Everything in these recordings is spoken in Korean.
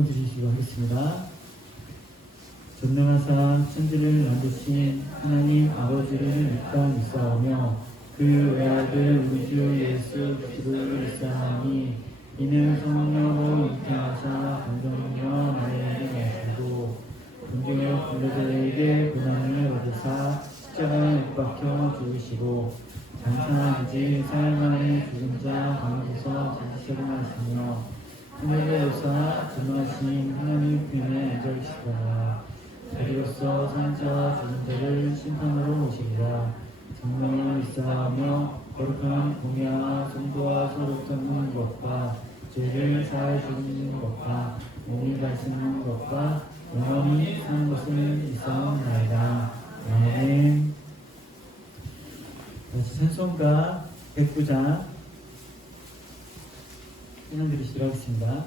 말씀 드리시기 바라겠습니다. 전능하사 천지를 만드신 하나님 아버지를 믿사오며 그 외아들 우리 주 예수 그리스도를 믿사오니 이는 성령으로 잉태하사 감동이며 마리아에게 나시고 본중의 빌라도에게 고난을 받으사 십자가에 못 박혀 죽으시고 장사한 지 사흘 만에 죽은 자 가운데서 다시 살아나시며 하늘에 오사 전능하신 하나님 편에 앉아 계시더라. 자기로서 사는 자와 죽은 자를 심판으로 오시리라. 성령을 믿사오며 거룩한 공의와 성도와 서로 돕는 것과 죄를 사하여 주는 것과 몸이 다스리는 것과 영원히 사는 것을 믿사옵나이다. 아멘. 다시 찬송가 109장 찬양 드리시도록 하겠습니다.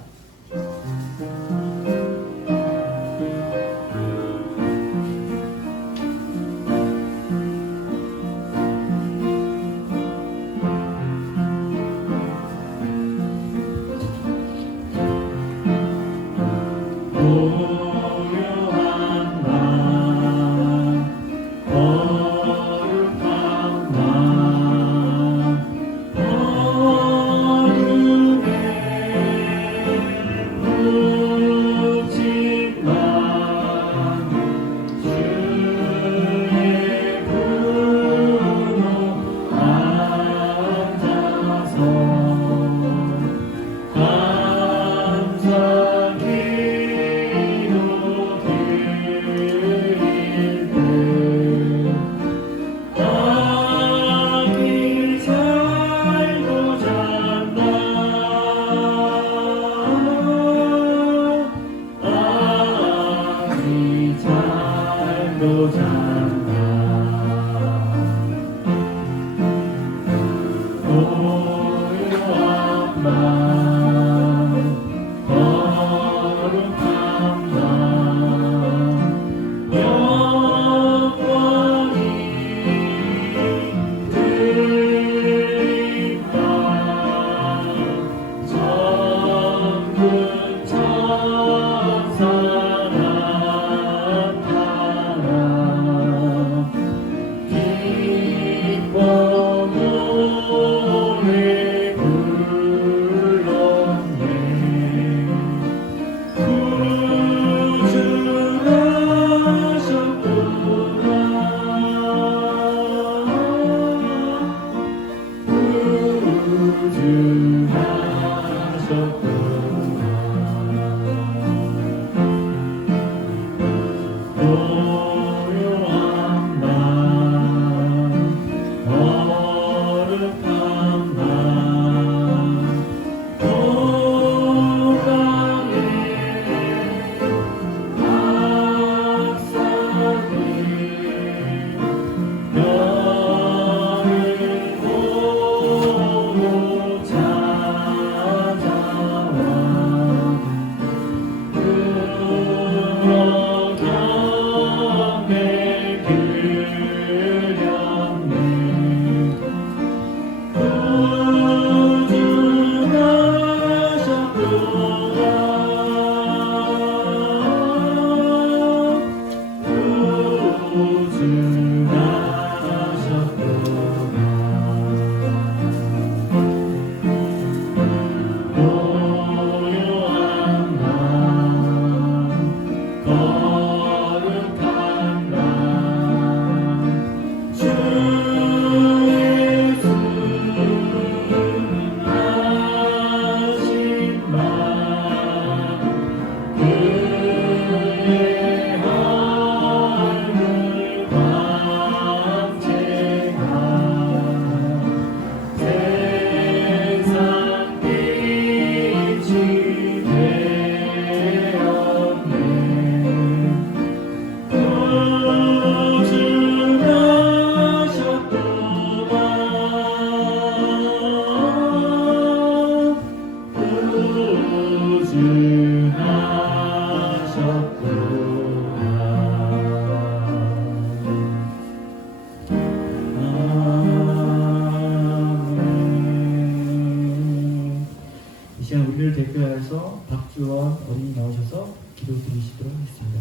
시간 우리를 대표해서 박주원 어린이 나오셔서 기도 드리시도록 하겠습니다.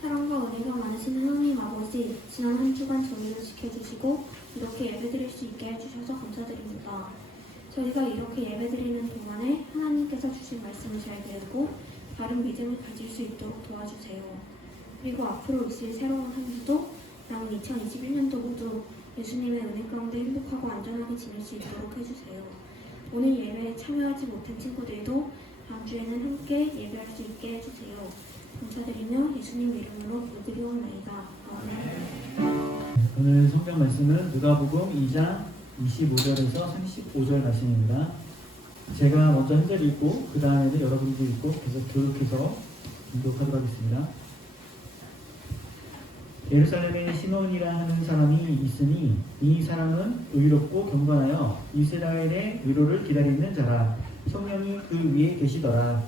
사랑과 은혜가 많으신 하나님 아버지, 지난 한 주간 저희를 지켜주시고 이렇게 예배드릴 수 있게 해주셔서 감사드립니다. 저희가 이렇게 예배드리는 동안에 하나님께서 주신 말씀을 잘 배우고 바른 믿음을 가질 수 있도록 도와주세요. 그리고 앞으로 있을 새로운 한 주도 남은 2021년도도 예수님의 은혜 가운데 행복하고 안전하게 지낼 수 있도록 해주세요. 오늘 예배에 참여하지 못한 친구들도 다음 주에는 함께 예배할 수 있게 해주세요. 감사드리며 예수님 이름으로 기도드리옵나이다. 아멘. 오늘 성경 말씀은 누가복음 2장 25절에서 35절 말씀입니다. 제가 먼저 한 절 읽고 그 다음에는 여러분도 읽고 계속 교육해서 공독하도록 하겠습니다. 예루살렘에 시몬이라 하는 사람이 있으니 이 사람은 의롭고 경건하여 이스라엘의 위로를 기다리는 자라. 성령이 그 위에 계시더라.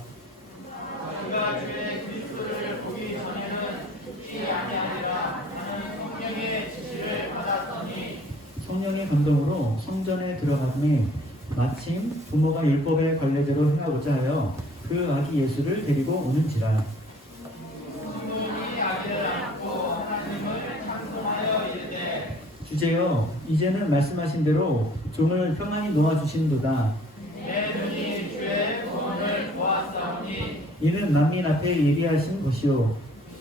그가 주의 그리스도를 보기 전에는 죽지 아니하리라. 나는 성령의 지시를 받았더니 성령의 감동으로 성전에 들어가매 마침 부모가 율법의 관례대로 행하고자 하여 그 아기 예수를 데리고 오는지라. 주제여, 이제는 말씀하신 대로 종을 평안히 놓아주신도다. 내 눈이 주의 구원을 보았사오니 이는 만민 앞에 예비하신 것이요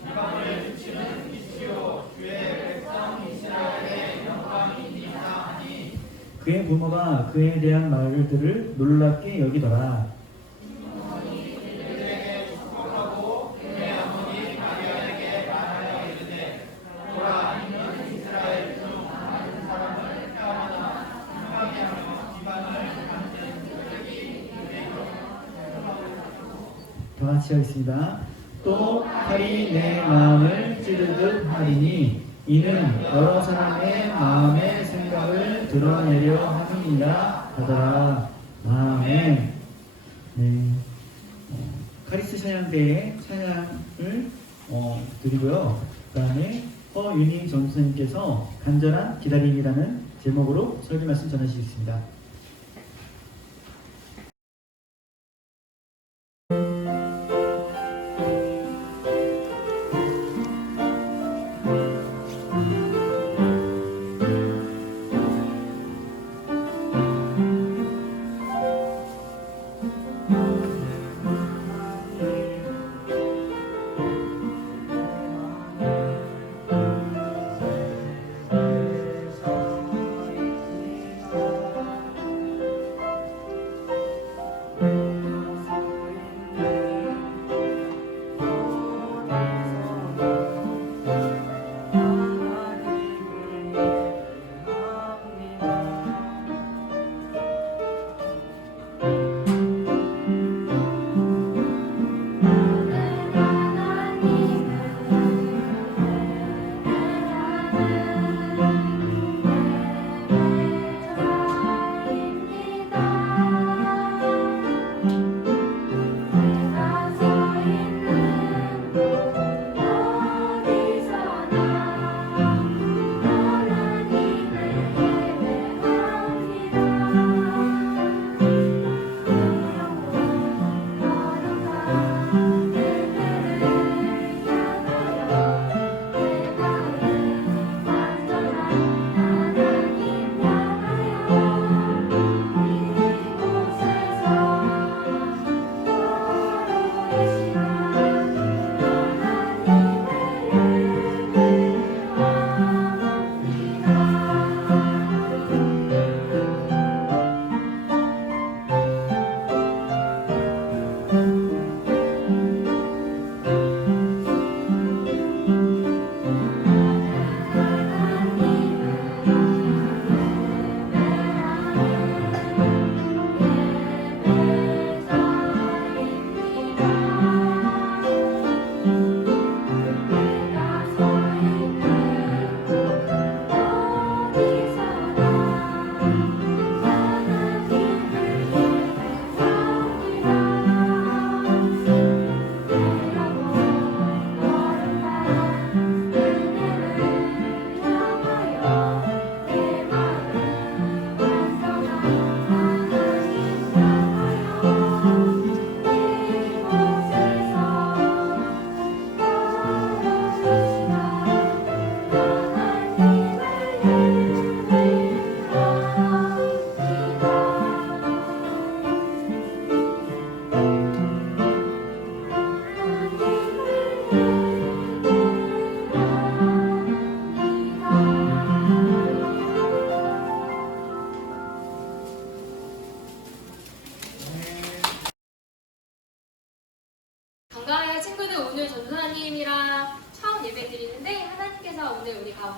이방을 주치는 이시요 주의 백성 이스라엘의 영광이니이다 하니 그의 부모가 그에 대한 말들을 놀랍게 여기더라. 그들에게 축복하고 그의 어머니 마리아에게 말하여 이르되 보라 이는 이스라엘 중 많은 사람을 태어나다 생각이 하며 기반을 만든 그들이 다 같이 하겠습니다. 또 칼이 내 마음을 찌르듯 하리니 이는 여러 사람의 마음의 생각을 드러내려 함이니라 하더라. 아멘. 네. 카리스 찬양대의 찬양을 드리고요. 그 다음에 허윤희 전수님께서 간절한 기다림이라는 제목으로 설교 말씀 전하시겠습니다.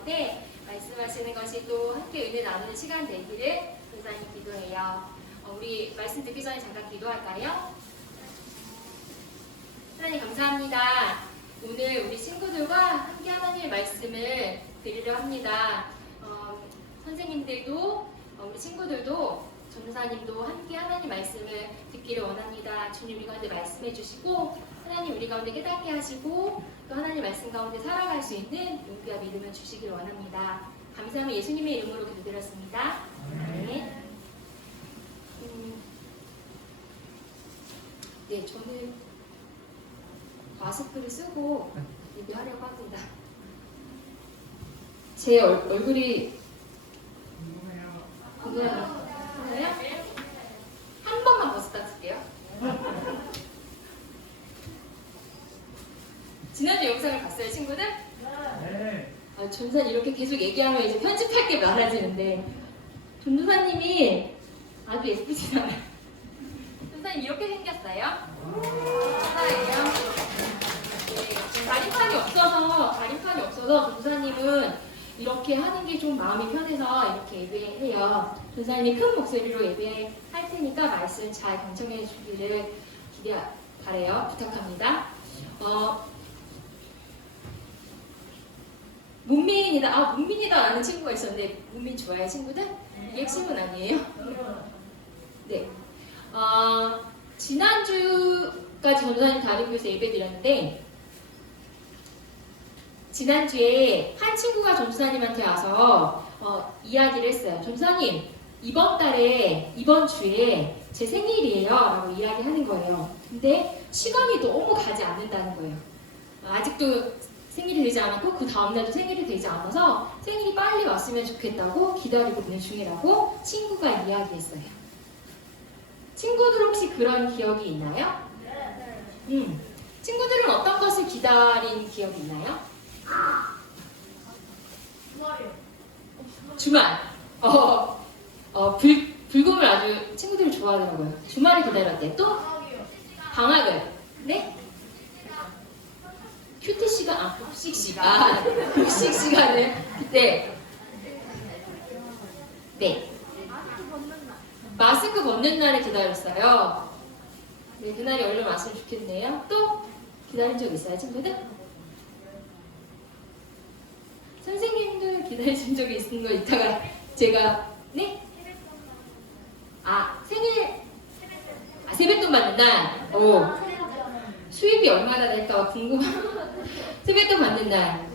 가운데 말씀하시는 것이 또 함께 은혜 나누는 시간 되기를 간절히 기도해요. 우리 말씀 듣기 전에 잠깐 기도할까요? 하나님 감사합니다. 오늘 우리 친구들과 함께 하나님의 말씀을 드리려 합니다. 선생님들도 우리 친구들도 전도사님도 함께 하나님 말씀을 듣기를 원합니다. 주님 우리 가운데 말씀해 주시고 하나님 우리 가운데 깨닫게 하시고 또 하나님 말씀 가운데 살아갈 수 있는 용기와 믿음을 주시기를 원합니다. 감사하며 예수님의 이름으로 기도드렸습니다. 네. 네, 저는 마스크를 쓰고 예배하려고 합니다. 제 얼굴이 궁금해요. 한 번만 벗었다 쓸게요. 지난주 영상을 봤어요, 친구들? 네. 전도사님 이렇게 계속 얘기하면 이제 편집할 게 많아지는데 전도사님이 아주 예쁘진 않아요. 전도사님 이렇게 생겼어요. 감사해요. 네, 가림판이 없어서 전도사님은 이렇게 하는 게 좀 마음이 편해서 이렇게 예배해요. 전도사님이 큰 목소리로 예배할 테니까 말씀 잘 경청해 주기를 바래요. 부탁합니다. 문민이다. 문민이다 라는 친구가 있었는데 문민 좋아해요, 친구들? 이게 핵심은 아니에요? 네. 지난주까지 전도사님 다리교에서 예배 드렸는데 지난주에 한 친구가 전도사님한테 와서 이야기를 했어요. 전도사님, 이번 주에 제 생일이에요 라고 이야기하는 거예요. 근데 시간이 너무 가지 않는다는 거예요. 아직도 생일이 되지 않았고 그 다음날도 생일이 되지 않아서 생일이 빨리 왔으면 좋겠다고 기다리고 있는 중이라고 친구가 이야기했어요. 친구들 혹시 그런 기억이 있나요? 네. 친구들은 어떤 것을 기다린 기억이 있나요? 주말. 불금을 아주 친구들이 좋아하더라고요. 주말을 기다렸대. 또 방학을. 네? 큐티 시간, 급식 시간을 그때. 네. 마스크 벗는 날을 기다렸어요. 네, 그날이 얼른 왔으면 좋겠네요. 또 기다린 적 있어요, 친구들? 선생님들 기다리신 적이 있는 거 있다가 제가 네? 세뱃돈 받는 날. 수입이 얼마나 될까 궁금한. 세뱃돈 받는 날.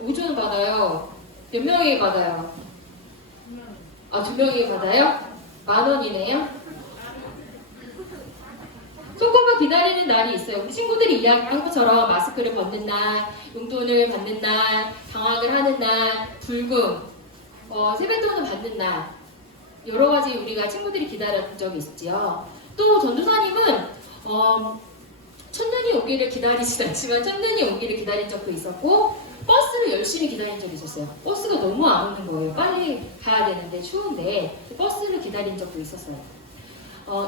5천 원 받아요. 몇 명에게 받아요? 2명에게 받아요? 10,000원이네요. 손꼽아 기다리는 날이 있어요. 우리 친구들이 이야기한 것처럼 마스크를 벗는 날, 용돈을 받는 날, 방학을 하는 날, 불금, 세뱃돈을 받는 날, 여러 가지 우리가 친구들이 기다렸던 적이 있죠. 또 전도사님은 첫눈이 오기를 기다리진 않지만 첫눈이 오기를 기다린 적도 있었고 버스를 열심히 기다린 적이 있었어요. 버스가 너무 안 오는 거예요. 빨리 가야 되는데 추운데 버스를 기다린 적도 있었어요.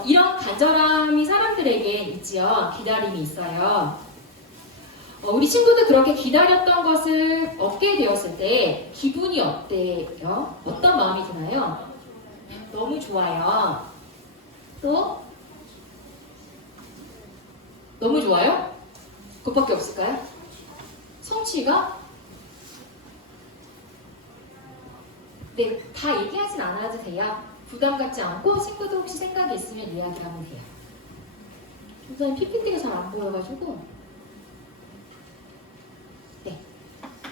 이런 간절함이 사람들에게 있지요. 기다림이 있어요. 우리 친구들 그렇게 기다렸던 것을 얻게 되었을 때 기분이 어때요? 어떤 마음이 드나요? 너무 좋아요. 또? 너무 좋아요? 그것밖에 없을까요? 성취가? 네, 다 얘기하진 않아도 돼요. 부담 갖지 않고 친구들 혹시 생각이 있으면 이야기하면 돼요. 우선 PPT가 잘 안 보여가지고 네.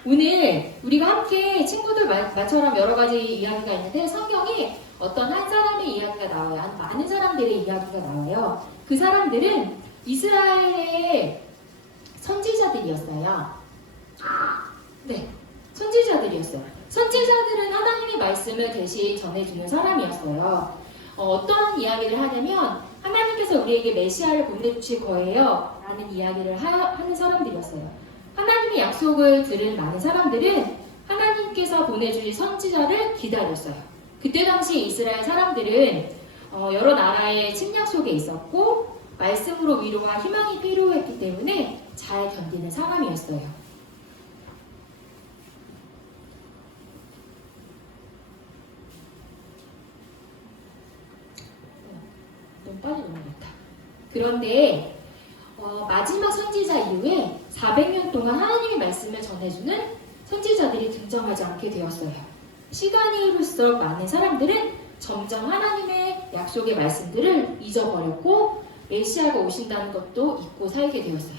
오늘 우리가 함께 친구들 말처럼 여러 가지 이야기가 있는데 성경에 어떤 한 사람의 이야기가 나와요. 많은 사람들의 이야기가 나와요. 그 사람들은 이스라엘의 선지자들이었어요. 네, 선지자들이었어요. 선지자들은 하나님의 말씀을 대신 전해주는 사람이었어요. 어떤 이야기를 하냐면 하나님께서 우리에게 메시아를 보내주실 거예요 라는 이야기를 하는 사람들이었어요. 하나님의 약속을 들은 많은 사람들은 하나님께서 보내주실 선지자를 기다렸어요. 그때 당시 이스라엘 사람들은 여러 나라의 침략 속에 있었고 말씀으로 위로와 희망이 필요했기 때문에 잘 견디는 사람이었어요. 빨리 넘어갔다. 그런데 마지막 선지자 이후에 400년 동안 하나님의 말씀을 전해주는 선지자들이 등장하지 않게 되었어요. 시간이 흐를수록 많은 사람들은 점점 하나님의 약속의 말씀들을 잊어버렸고 메시아가 오신다는 것도 잊고 살게 되었어요.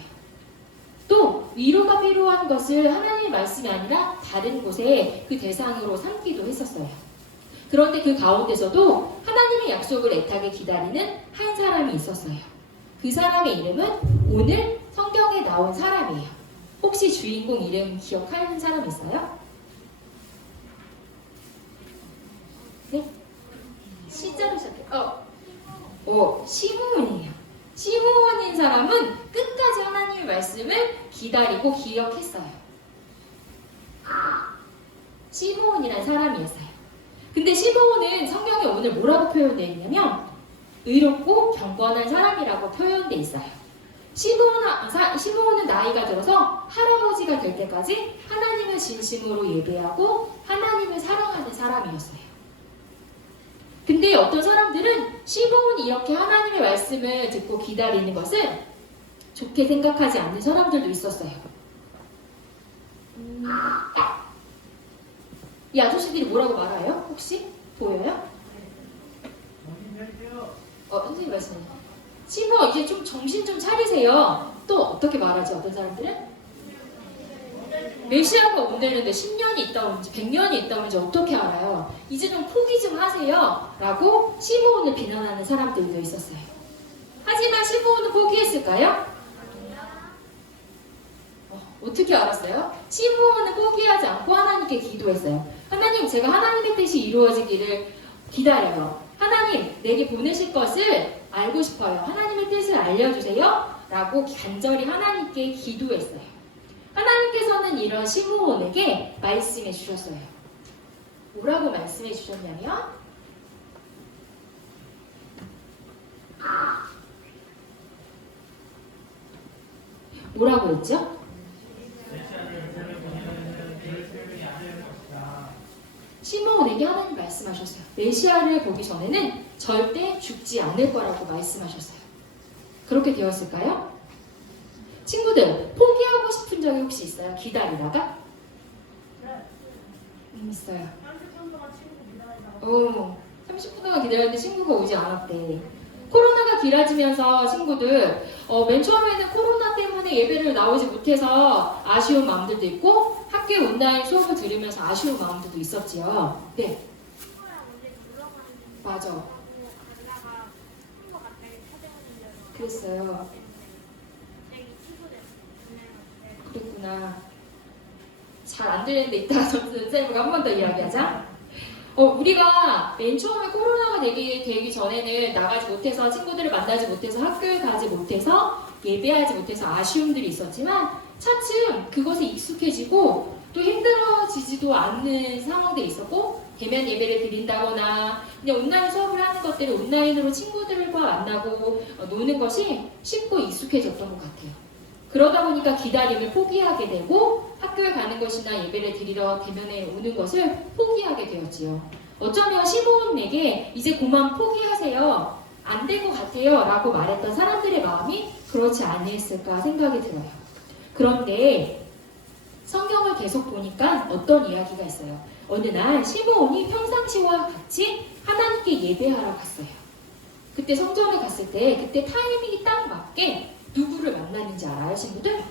또 위로가 필요한 것을 하나님의 말씀이 아니라 다른 곳에 그 대상으로 삼기도 했었어요. 그런데 그 가운데서도 하나님의 약속을 애타게 기다리는 한 사람이 있었어요. 그 사람의 이름은 오늘 성경에 나온 사람이에요. 혹시 주인공 이름 기억하는 사람 있어요? 네? 시자로 시작해요. 시므온이에요. 시므온인 사람은 끝까지 하나님의 말씀을 기다리고 기억했어요. 시므온이라는 사람이었어요. 근데 시므온은 성경에 오늘 뭐라고 표현되어 있냐면 의롭고 경건한 사람이라고 표현되어 있어요. 시므온은 나이가 들어서 할아버지가 될 때까지 하나님을 진심으로 예배하고 하나님을 사랑하는 사람이었어요. 근데 어떤 사람들은 시므온이 이렇게 하나님의 말씀을 듣고 기다리는 것을 좋게 생각하지 않는 사람들도 있었어요. 이 아저씨들이 뭐라고 말해요? 혹시 보여요? 선생님 말씀해. 시므온 이제 좀 정신 좀 차리세요. 또 어떻게 말하지? 어떤 사람들은? 메시아가 온다는데 10년이 있다 오는지 100년이 있다 오는지 어떻게 알아요? 이제 좀 포기 좀 하세요. 라고 시므온을 비난하는 사람들도 있었어요. 하지만 시므온은 포기했을까요? 어떻게 알았어요? 시므온은 포기하지 않고 하나님께 기도했어요. 하나님, 제가 하나님의 뜻이 이루어지기를 기다려요. 하나님, 내게 보내실 것을 알고 싶어요. 하나님의 뜻을 알려주세요. 라고 간절히 하나님께 기도했어요. 하나님께서는 이런 시므온에게 말씀해 주셨어요. 뭐라고 말씀해 주셨냐면 뭐라고 했죠? 시므온에게 하나님 말씀하셨어요. 메시아를 보기 전에는 절대 죽지 않을 거라고 말씀하셨어요. 그렇게 되었을까요? 친구들, 포기하고 싶은 적이 혹시 있어요? 기다리다가? 있어요. 30분 동안 기다렸는데 친구가 오지 않았대. 코로나가 길어지면서 친구들 맨 처음에는 코로나 때문에 예배를 나오지 못해서 아쉬운 마음들도 있고 학교 온라인 수업을 들으면서 아쉬운 마음들도 있었지요. 네. 맞아. 그랬어요. 그랬구나. 잘 안 들리는데 이따가 선생님과 한 번 더 이야기하자. 우리가 맨 처음에 코로나가 되기 전에는 나가지 못해서 친구들을 만나지 못해서 학교에 가지 못해서 예배하지 못해서 아쉬움들이 있었지만 차츰 그것에 익숙해지고 또 힘들어지지도 않는 상황들이 있었고 대면 예배를 드린다거나 그냥 온라인 수업을 하는 것들을 온라인으로 친구들과 만나고 노는 것이 쉽고 익숙해졌던 것 같아요. 그러다 보니까 기다림을 포기하게 되고 학교에 가는 것이나 예배를 드리러 대면에 오는 것을 포기하게 되었지요. 어쩌면 시므온에게 이제 그만 포기하세요. 안 될 것 같아요. 라고 말했던 사람들의 마음이 그렇지 않았을까 생각이 들어요. 그런데 성경을 계속 보니까 어떤 이야기가 있어요. 어느 날 시므온이 평상시와 같이 하나님께 예배하러 갔어요. 그때 성전에 갔을 때 그때 타이밍이 딱 맞게 누구를 만나는지 알아요, 친구들?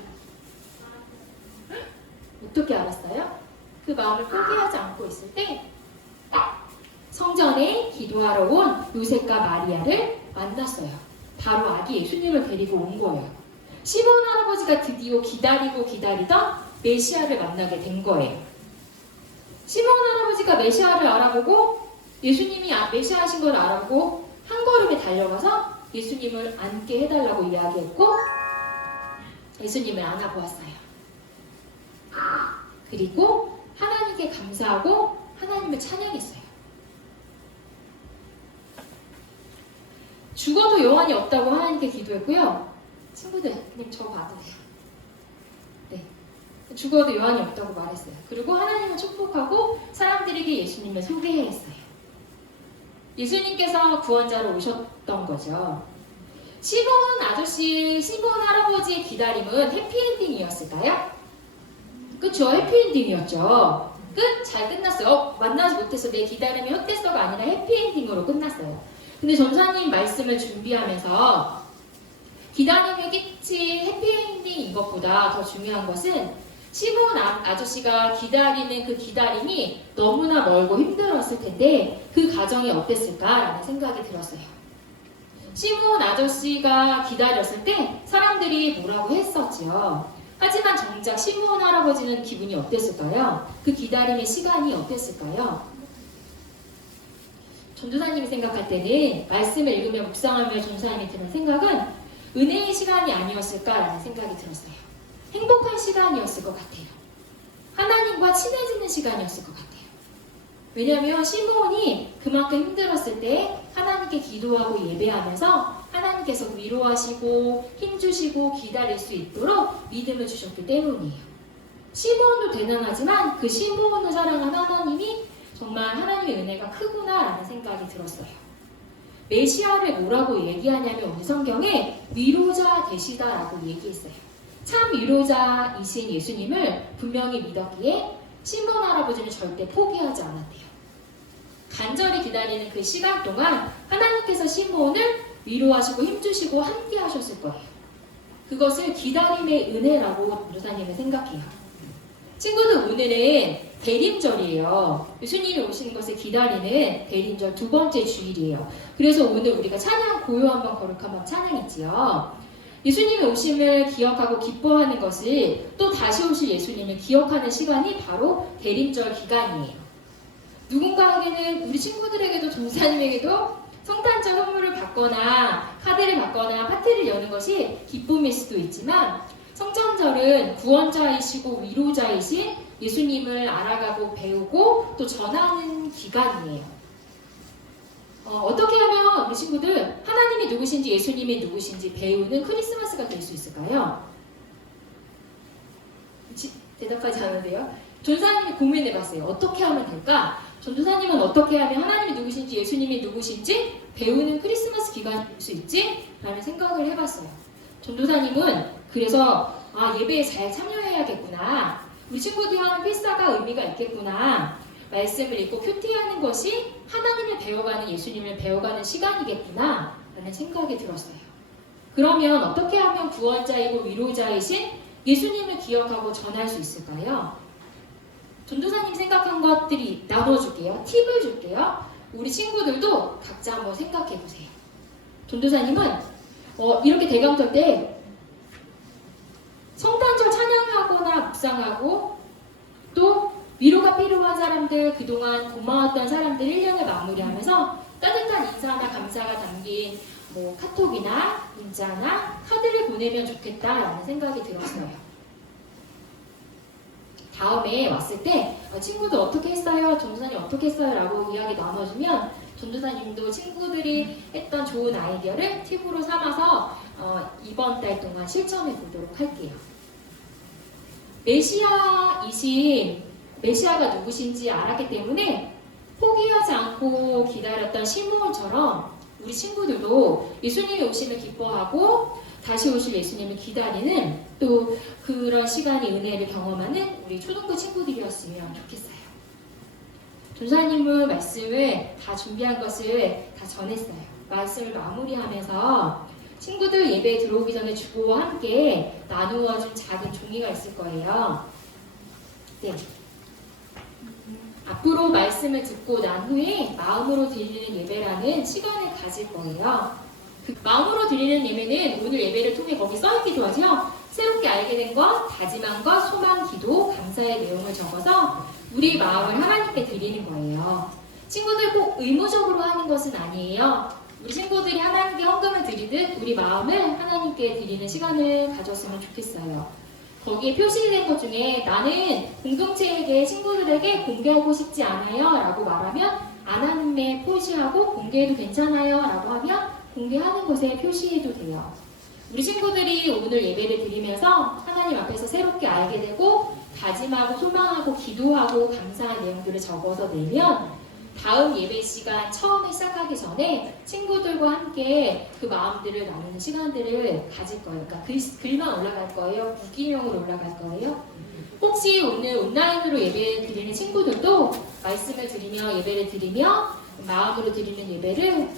어떻게 알았어요? 그 마음을 포기하지 않고 있을 때 성전에 기도하러 온 요셉과 마리아를 만났어요. 바로 아기 예수님을 데리고 온 거예요. 시므온 할아버지가 드디어 기다리고 기다리던 메시아를 만나게 된 거예요. 시므온 할아버지가 메시아를 알아보고 예수님이 메시아신 걸 알아보고 한 걸음에 달려가서 예수님을 안게 해달라고 이야기했고 예수님을 안아보았어요. 그리고 하나님께 감사하고 하나님을 찬양했어요. 죽어도 여한이 없다고 하나님께 기도했고요. 친구들, 그냥 저 봐도 돼요. 네, 죽어도 여한이 없다고 말했어요. 그리고 하나님을 축복하고 사람들에게 예수님을 소개했어요. 예수님께서 구원자로 오셨던 거죠. 시몬 아저씨, 시몬 할아버지의 기다림은 해피엔딩이었을까요? 그쵸, 해피엔딩이었죠. 잘 끝났어요. 만나지 못해서 내 기다림이 헛됐어가 아니라 해피엔딩으로 끝났어요. 근데 전사님 말씀을 준비하면서 기다림이겠지 해피엔딩인 것보다 더 중요한 것은 시몬 아저씨가 기다리는 그 기다림이 너무나 멀고 힘들었을 텐데 그 과정이 어땠을까라는 생각이 들었어요. 시몬 아저씨가 기다렸을 때 사람들이 뭐라고 했었지요. 하지만 정작 시몬 할아버지는 기분이 어땠을까요? 그 기다림의 시간이 어땠을까요? 전도사님이 생각할 때는 말씀을 읽으며 묵상하며 전도사님이 드는 생각은 은혜의 시간이 아니었을까라는 생각이 들었어요. 행복한 시간이었을 것 같아요. 하나님과 친해지는 시간이었을 것 같아요. 왜냐하면 시몬이 그만큼 힘들었을 때 하나님께 기도하고 예배하면서 하나님께서 위로하시고 힘주시고 기다릴 수 있도록 믿음을 주셨기 때문이에요. 시몬도 대단하지만 그 시몬을 사랑한 하나님이 정말 하나님의 은혜가 크구나라는 생각이 들었어요. 메시아를 뭐라고 얘기하냐면 오늘 성경에 위로자 되시다라고 얘기했어요. 참 위로자이신 예수님을 분명히 믿었기에 시몬 할아버지는 절대 포기하지 않았대요. 간절히 기다리는 그 시간 동안 하나님께서 시몬을 위로하시고 힘주시고 함께 하셨을 거예요. 그것을 기다림의 은혜라고 전도사님은 생각해요. 친구들, 오늘은 대림절이에요. 예수님이 오시는 것을 기다리는 대림절 두 번째 주일이에요. 그래서 오늘 우리가 찬양 고요 한번 거룩한 번 찬양했지요. 예수님의 오심을 기억하고 기뻐하는 것을 또 다시 오실 예수님을 기억하는 시간이 바로 대림절 기간이에요. 누군가에게는 우리 친구들에게도 전사님에게도 성탄절 선물을 받거나 카드를 받거나 파티를 여는 것이 기쁨일 수도 있지만 성탄절은 구원자이시고 위로자이신 예수님을 알아가고 배우고 또 전하는 기간이에요. 어떻게 하면 우리 친구들 하나님이 누구신지 예수님이 누구신지 배우는 크리스마스가 될 수 있을까요? 대답하지 않으세요? 전사님이 고민해봤어요. 어떻게 하면 될까? 전도사님은 어떻게 하면 하나님이 누구신지 예수님이 누구신지 배우는 크리스마스 기간이 될 수 있지? 라는 생각을 해봤어요. 전도사님은 그래서 예배에 잘 참여해야겠구나. 우리 친구들이 하는 필사가 의미가 있겠구나. 말씀을 읽고 큐티하는 것이 하나님을 배워가는 예수님을 배워가는 시간이겠구나 라는 생각이 들었어요. 그러면 어떻게 하면 구원자이고 위로자이신 예수님을 기억하고 전할 수 있을까요? 전도사님 생각한 것들이 나눠줄게요. 팁을 줄게요. 우리 친구들도 각자 한번 생각해보세요. 전도사님은 이렇게 대강절 때 성탄절 찬양하거나 묵상하고 또 위로가 필요한 사람들, 그동안 고마웠던 사람들 1년을 마무리하면서 따뜻한 인사나 감사가 담긴 카톡이나 문자나 카드를 보내면 좋겠다라는 생각이 들었어요. 다음에 왔을 때 친구들 어떻게 했어요? 전도사님 어떻게 했어요? 라고 이야기 나눠주면 전도사님도 친구들이 했던 좋은 아이디어를 팁으로 삼아서 이번 달 동안 실천해 보도록 할게요. 메시아가 누구신지 알았기 때문에 포기하지 않고 기다렸던 시므온처럼 우리 친구들도 예수님이 오심을 기뻐하고 다시 오실 예수님을 기다리는 또 그런 시간의 은혜를 경험하는 우리 초등부 친구들이었으면 좋겠어요. 전사님은 말씀을 다 준비한 것을 다 전했어요. 말씀을 마무리하면서 친구들 예배에 들어오기 전에 주보와 함께 나누어준 작은 종이가 있을 거예요. 네. 앞으로 말씀을 듣고 난 후에 마음으로 드리는 예배라는 시간을 가질 거예요. 그 마음으로 드리는 예배는 오늘 예배를 통해 거기 써있기도 하죠. 새롭게 알게 된 것, 다짐한 것, 소망, 기도, 감사의 내용을 적어서 우리 마음을 하나님께 드리는 거예요. 친구들 꼭 의무적으로 하는 것은 아니에요. 우리 친구들이 하나님께 헌금을 드리듯 우리 마음을 하나님께 드리는 시간을 가졌으면 좋겠어요. 거기에 표시된 것 중에 나는 공동체에게 친구들에게 공개하고 싶지 않아요 라고 말하면 안 하는 데 표시하고 공개해도 괜찮아요 라고 하면 공개하는 것에 표시해도 돼요. 우리 친구들이 오늘 예배를 드리면서 하나님 앞에서 새롭게 알게 되고 다짐하고 소망하고 기도하고 감사한 내용들을 적어서 내면 다음 예배 시간 처음에 시작하기 전에 친구들과 함께 그 마음들을 나누는 시간들을 가질 거예요. 그러니까 글만 올라갈 거예요? 무기명으로 올라갈 거예요? 혹시 오늘 온라인으로 예배 드리는 친구들도 말씀을 드리며 예배를 드리며 마음으로 드리는 예배를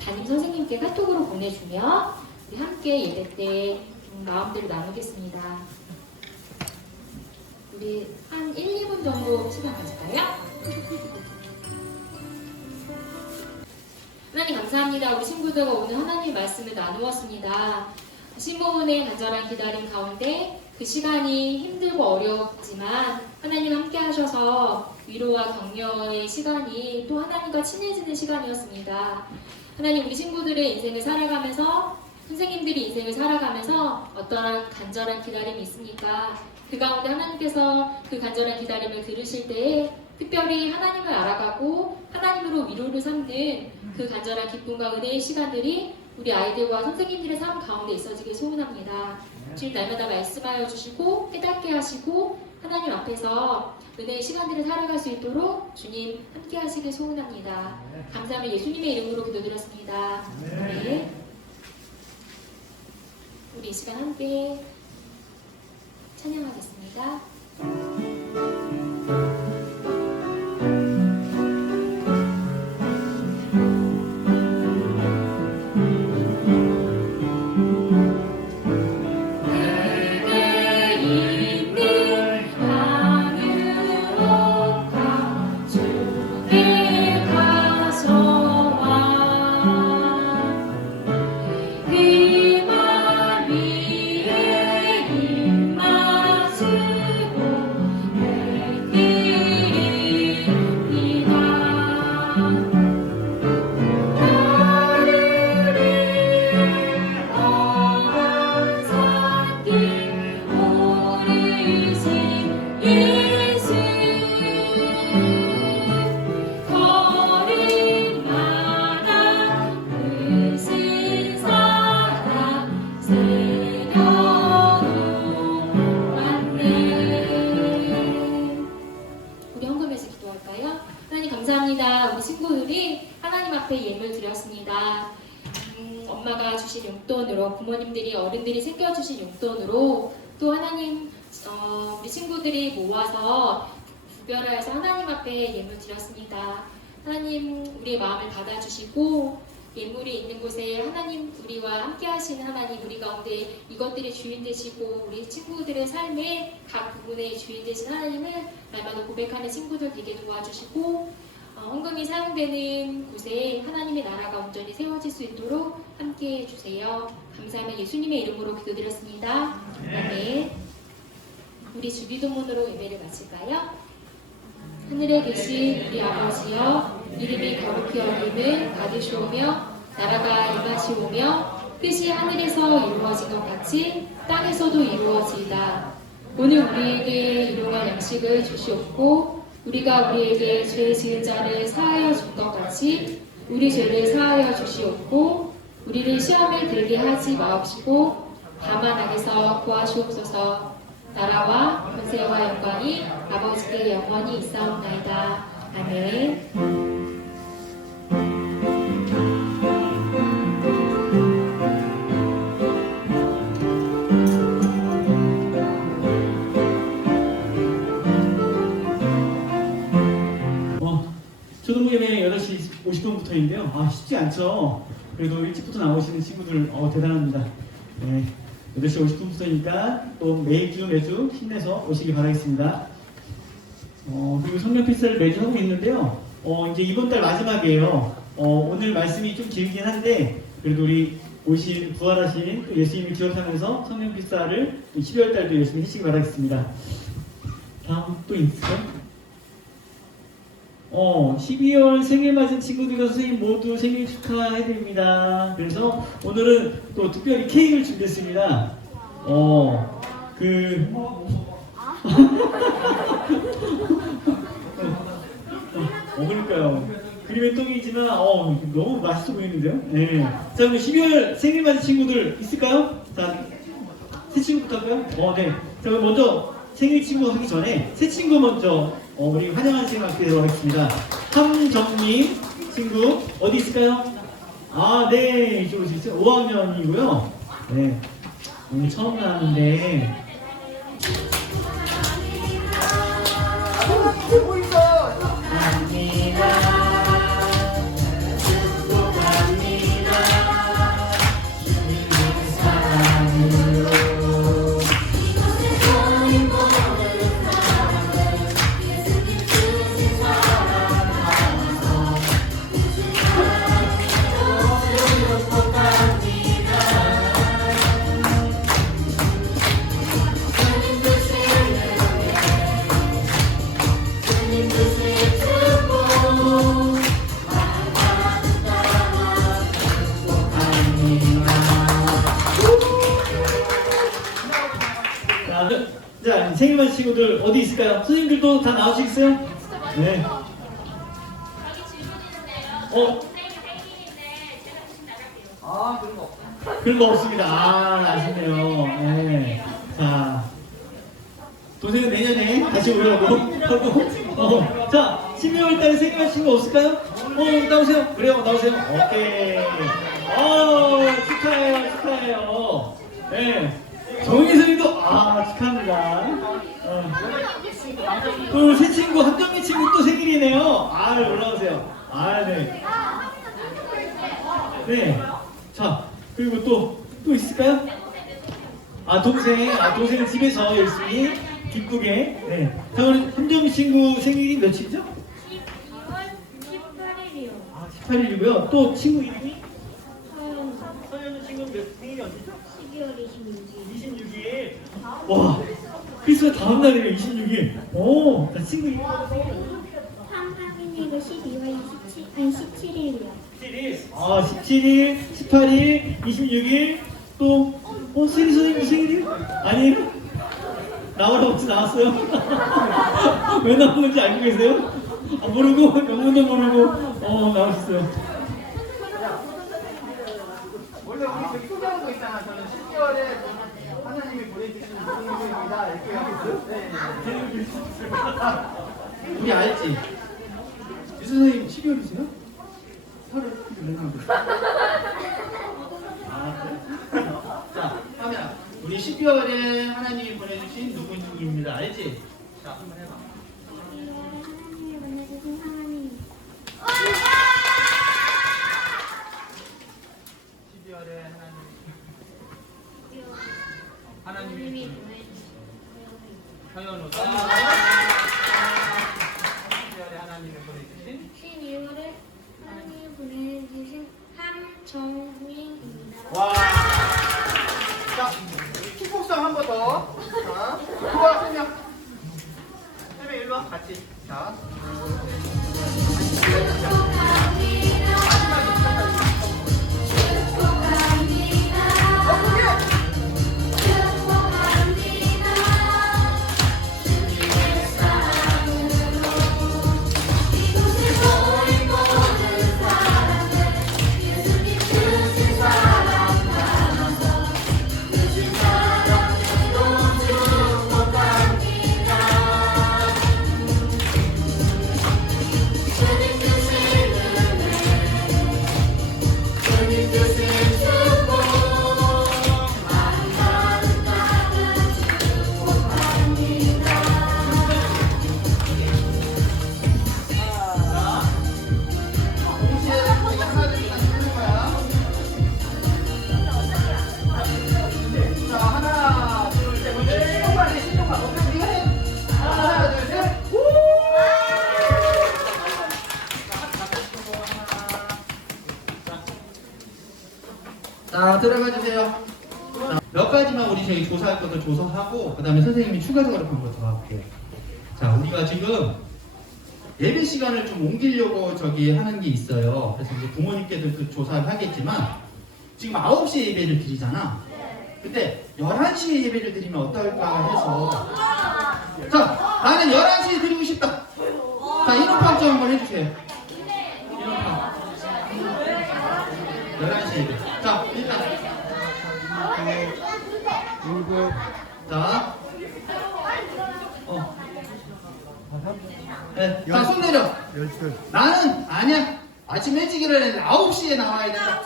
담임 선생님께 카톡으로 보내주면 우리 함께 예배 때 마음들을 나누겠습니다. 우리 한 1, 2분 정도 시간 가질까요? 하나님 감사합니다. 우리 친구들과 오늘 하나님의 말씀을 나누었습니다. 신부분의 간절한 기다림 가운데 그 시간이 힘들고 어려웠지만 하나님 함께 하셔서 위로와 격려의 시간이 또 하나님과 친해지는 시간이었습니다. 하나님 우리 친구들의 인생을 살아가면서 선생님들이 인생을 살아가면서 어떠한 간절한 기다림이 있습니까? 그 가운데 하나님께서 그 간절한 기다림을 들으실 때에 특별히 하나님을 알아가고 하나님으로 위로를 삼는 그 간절한 기쁨과 은혜의 시간들이 우리 아이들과 선생님들의 삶 가운데 있어지길 소원합니다. 주님 날마다 말씀하여 주시고 깨닫게 하시고 하나님 앞에서 은혜의 시간들을 살아갈 수 있도록 주님 함께 하시길 소원합니다. 감사하며 예수님의 이름으로 기도드렸습니다. 네. 우리 이 시간 함께 찬양하겠습니다. 엄마가 주신 용돈으로 부모님들이 어른들이 챙겨주신 용돈으로 또 하나님 우리 친구들이 모아서 구별하여서 하나님 앞에 예물 드렸습니다. 하나님 우리의 마음을 받아주시고 예물이 있는 곳에 하나님 우리와 함께 하시는 하나님 우리 가운데 이것들이 주인 되시고 우리 친구들의 삶의 각 부분의 주인 되신 하나님을 날마다 고백하는 친구들 되게 도와주시고 헌금이 사용되는 곳에 하나님의 나라가 온전히 세워질 수 있도록 함께 해주세요. 감사하며 예수님의 이름으로 기도드렸습니다. 아멘. 우리 주기도문으로 예배를 마칠까요? 하늘에 계신 우리 아버지여 이름이 거룩히 여김을 받으시오며 나라가 임하시오며 뜻이 하늘에서 이루어진 것 같이 땅에서도 이루어지이다. 오늘 우리에게 일용할 양식을 주시옵고 우리가 우리에게 죄 지은 자를 사하여 준 것 같이 우리 죄를 사하여 주시옵고 우리를 시험에 들게 하지 마옵시고 다만 악에서 구하시옵소서. 나라와 권세와 영광이 아버지께 영원히 있사옵나이다. 아멘. 초등부 예배 8시 50분부터인데요. 쉽지 않죠. 그래도 일찍부터 나오시는 친구들 대단합니다. 네, 8시 50분부터니까 또 매주 힘내서 오시길 바라겠습니다. 그리고 성령 필사를 매주 하고 있는데요. 이제 이번 달 마지막이에요. 오늘 말씀이 좀 길긴 한데 그래도 우리 오신 부활하신 예수님을 기억하면서 성령 필사를 12월 달도 열심히 하시기 바라겠습니다. 다음 또 있어요? 12월 생일 맞은 친구들과 선생님 모두 생일 축하해드립니다. 그래서 오늘은 또 특별히 케이크를 준비했습니다. 그러니까요. 그림의 똥이지만 너무 맛있어 보이는데요. 네. 자, 그럼 12월 생일 맞은 친구들 있을까요? 자, 새 친구부터 할까요? 네. 자, 그럼 먼저 생일 친구 하기 전에 새 친구 먼저 우리 환영하는 시간 갖도록 하겠습니다. 함정님 친구 어디 있을까요? 아, 네, 이쪽으로 오시죠. 5학년이고요. 네, 오늘 처음 나왔는데 자, 생일만 친구들 어디 있을까요? 선생님들도 다 나오시겠어요? 네. 그런 거 없습니다. 아, 아쉽네요. 네. 자, 동생은 내년에 다시 오려고 하고. 자, 12월 달에 생일만 친구 없을까요? 나오세요. 그래요, 나오세요. 오케이. 축하해요. 네. 정희선이도 축하합니다. 또 새 친구 함정미 친구 또 생일이네요. 올라오세요. 네. 네. 자, 그리고 또 있을까요? 동생은 집에서 열심히 기쁘게. 네. 자, 우리 함정미 친구 생일이 며칠이죠? 12월 18일이요. 18일이고요. 또 친구 이름이? 서현우 친구 생일이 언제죠? 12월 26일. 26일. 와, 크리스마스 다음 날이에요. 26일. 나 친구 이름. 한하민이고 12월 17일이요. 17일, 18일, 26일, 또, 세리 선생님 생일이요? 아니에요? 나오라고 나왔어요? 왜 나온 건지 알고 계세요? 모르고, 영문도 모르고, 나오셨어요. 원래 우리 저기 소개하는 거 있잖아. 저는 12월에 하나님이 보내주신 누구입니다. 이렇게 하고 있어요. 우리 알지? 유 선생님 12월이세요? 8월 자, 하면 우리 12월에 하나님이 보내주신 누구입니다. 알지? 자, 한번 해봐. 12월에 하나님이 보내주신 하나님. 12월에 하나님이 서현우가 12월에 하나님이 보내주신 12월에 하나님이 보내주신 함정민입니다. 와. 자, 우리 축복성 한 번 더. 자, 좋아, 세명. 세명 일로 와, 같이. 자. 자, 들어가 주세요. 자, 몇 가지만 우리 저희 조사할 것도 조사하고 그 다음에 선생님이 추가적으로 한 거 더 할게요. 자, 우리가 지금 예배 시간을 좀 옮기려고 하는 게 있어요. 그래서 이제 부모님께도 조사를 하겠지만 지금 9시에 예배를 드리잖아. 근데 11시에 예배를 드리면 어떨까 해서 자, 나는 11시에 드리고 싶다. 자, 인원파 좀 한번 해주세요. 인원파 11시 예배. 자, 일단 자, 네. 자, 손 내려. 나는 아니야. 아침 일찍 일어나는데 9시에 나와야 된다.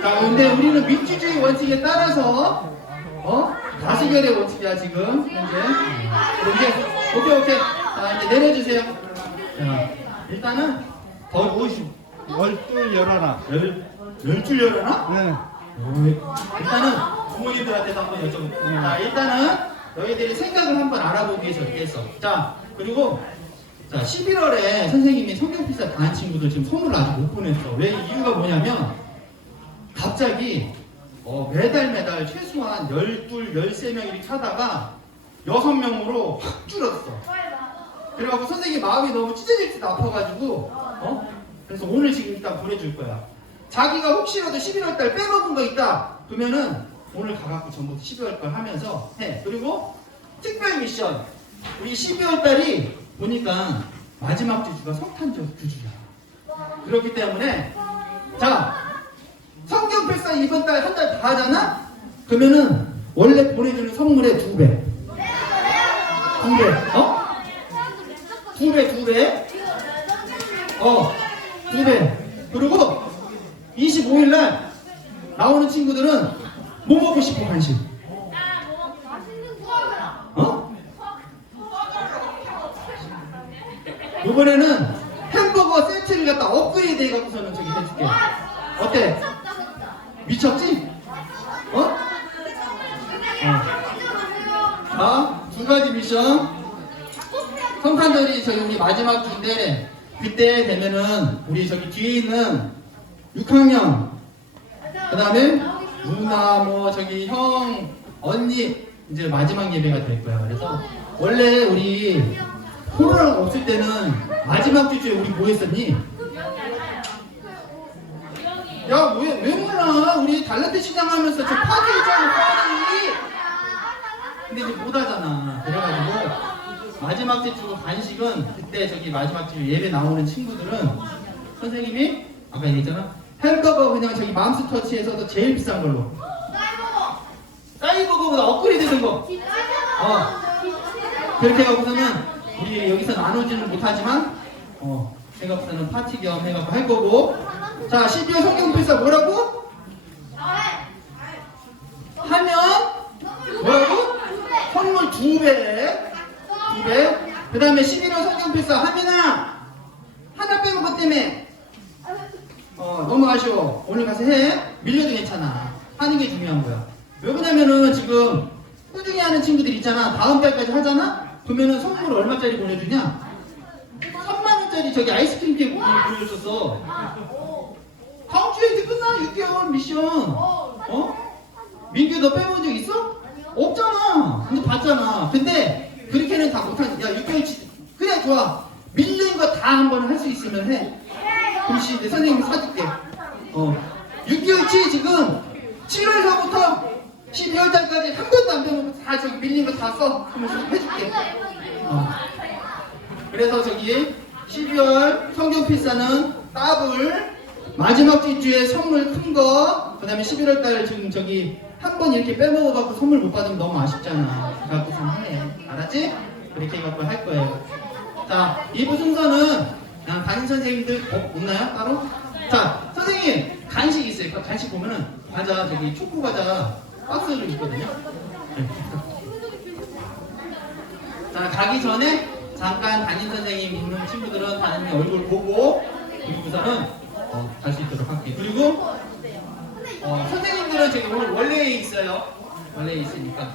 자, 근데 우리는 민주주의 원칙에 따라서 다수결의 원칙이야 지금 현재. 오케이. 자, 이제 내려주세요. 자, 일단은 더 누우시고 12 열어라. 열줄 열어놔? 네. 일단은 부모님들한테도 한번 여쭤볼게요. 자, 일단은 너희들이 생각을 한번 알아보기 위해서 이렇게 했어. 자, 그리고 자, 11월에 선생님이 성경필사 다 한 친구들 지금 선물을 아직 못 보냈어. 왜 이유가 뭐냐면 갑자기 매달 최소한 12, 13명 이렇게 하다가 6명으로 확 줄었어. 그래갖고 선생님 마음이 너무 찢어질 듯 아파가지고 그래서 오늘 지금 일단 보내줄 거야. 자기가 혹시라도 11월 달 빼먹은 거 있다 그러면은 오늘 가갖고 전부 12월 걸 하면서 해. 그리고 특별 미션 우리 12월 달이 보니까 마지막 주가 성탄절 주야. 그렇기 때문에 자 성경필사 이번 달 한 달 다 하잖아? 그러면은 원래 보내주는 선물의 2배. 2배. 2배. 2배. 그리고 25일날 나오는 친구들은 뭐 먹고 싶어 간식? 이번에는 햄버거 세트를 갖다 업그레이드 해갖고서는 저기 해줄게. 어때? 미쳤지? 자, 2가지 미션. 성탄절이 저기 우리 마지막 주인데 그때 되면은 우리 저기 뒤에 있는 6학년 그 다음에 누나 뭐 저기 형 언니 이제 마지막 예배가 될 거야. 그래서 원래 우리 코로나가 없을 때는 마지막 주에 우리 뭐 했었니? 야, 왜 몰라? 우리 달란트 시장하면서 저 파티 있잖아, 파티! 근데 이제 못 하잖아. 그래가지고 마지막 주 간식은 그때 저기 마지막 주 예배 나오는 친구들은 선생님이 아까 얘기했잖아. 햄버거 그냥 저기 맘스터치에서도 제일 비싼 걸로. 싸이버거보다 업그레이드 된 거. 그렇게 해갖고서는 우리 여기서 나누지는 못하지만 생각보다는 파티 겸 해갖고 할 거고. 자, 12월 성경필사 뭐라고? 하면 뭐라고? 선물 2배. 그 다음에 11월 성경필사 하면아 하나 빼고 것 때문에 너무 아쉬워. 오늘 가서 해. 밀려도 괜찮아. 하는 게 중요한 거야. 왜 그러냐면은 지금 꾸준히 하는 친구들 있잖아. 다음 달까지 하잖아? 그러면은 선물을 얼마짜리 보내주냐? 3만원짜리 저기 아이스크림 케이크 보내줬었어. 다음 주에 이제 끝나. 6개월 미션. 민규 너 빼본 적 있어? 없잖아. 근데 봤잖아. 근데 그렇게는 다 못하지. 야, 6개월치. 그래, 좋아. 밀린 거 다 한 번 할 수 있으면 해. 글씨 내 선생님이 사줄게. 6개월치 지금 7월서부터 12월 달까지 한 번도 안 빼먹고 다 저기 밀린 거 다 써. 하면서 해줄게. 그래서 저기 12월 성경필사는 더블 마지막 주에 선물 큰 거, 그 다음에 11월 달 지금 저기 한 번 이렇게 빼먹어갖고 선물 못 받으면 너무 아쉽잖아. 그래갖고서 해. 알았지? 그렇게 해갖고 할 거예요. 자, 2부 순서는 그냥 담임 선생님들 없나요? 따로? 자, 선생님 간식 있어요. 간식 보면은 과자 저기 초코 과자 박스로 있거든요. 네. 자, 가기 전에 잠깐 담임 선생님 있는 친구들은 담임님 얼굴 보고 그리고서는 갈 수 있도록 할게요. 그리고 선생님들은 지금 오늘 원래에 있어요. 원래에 있으니까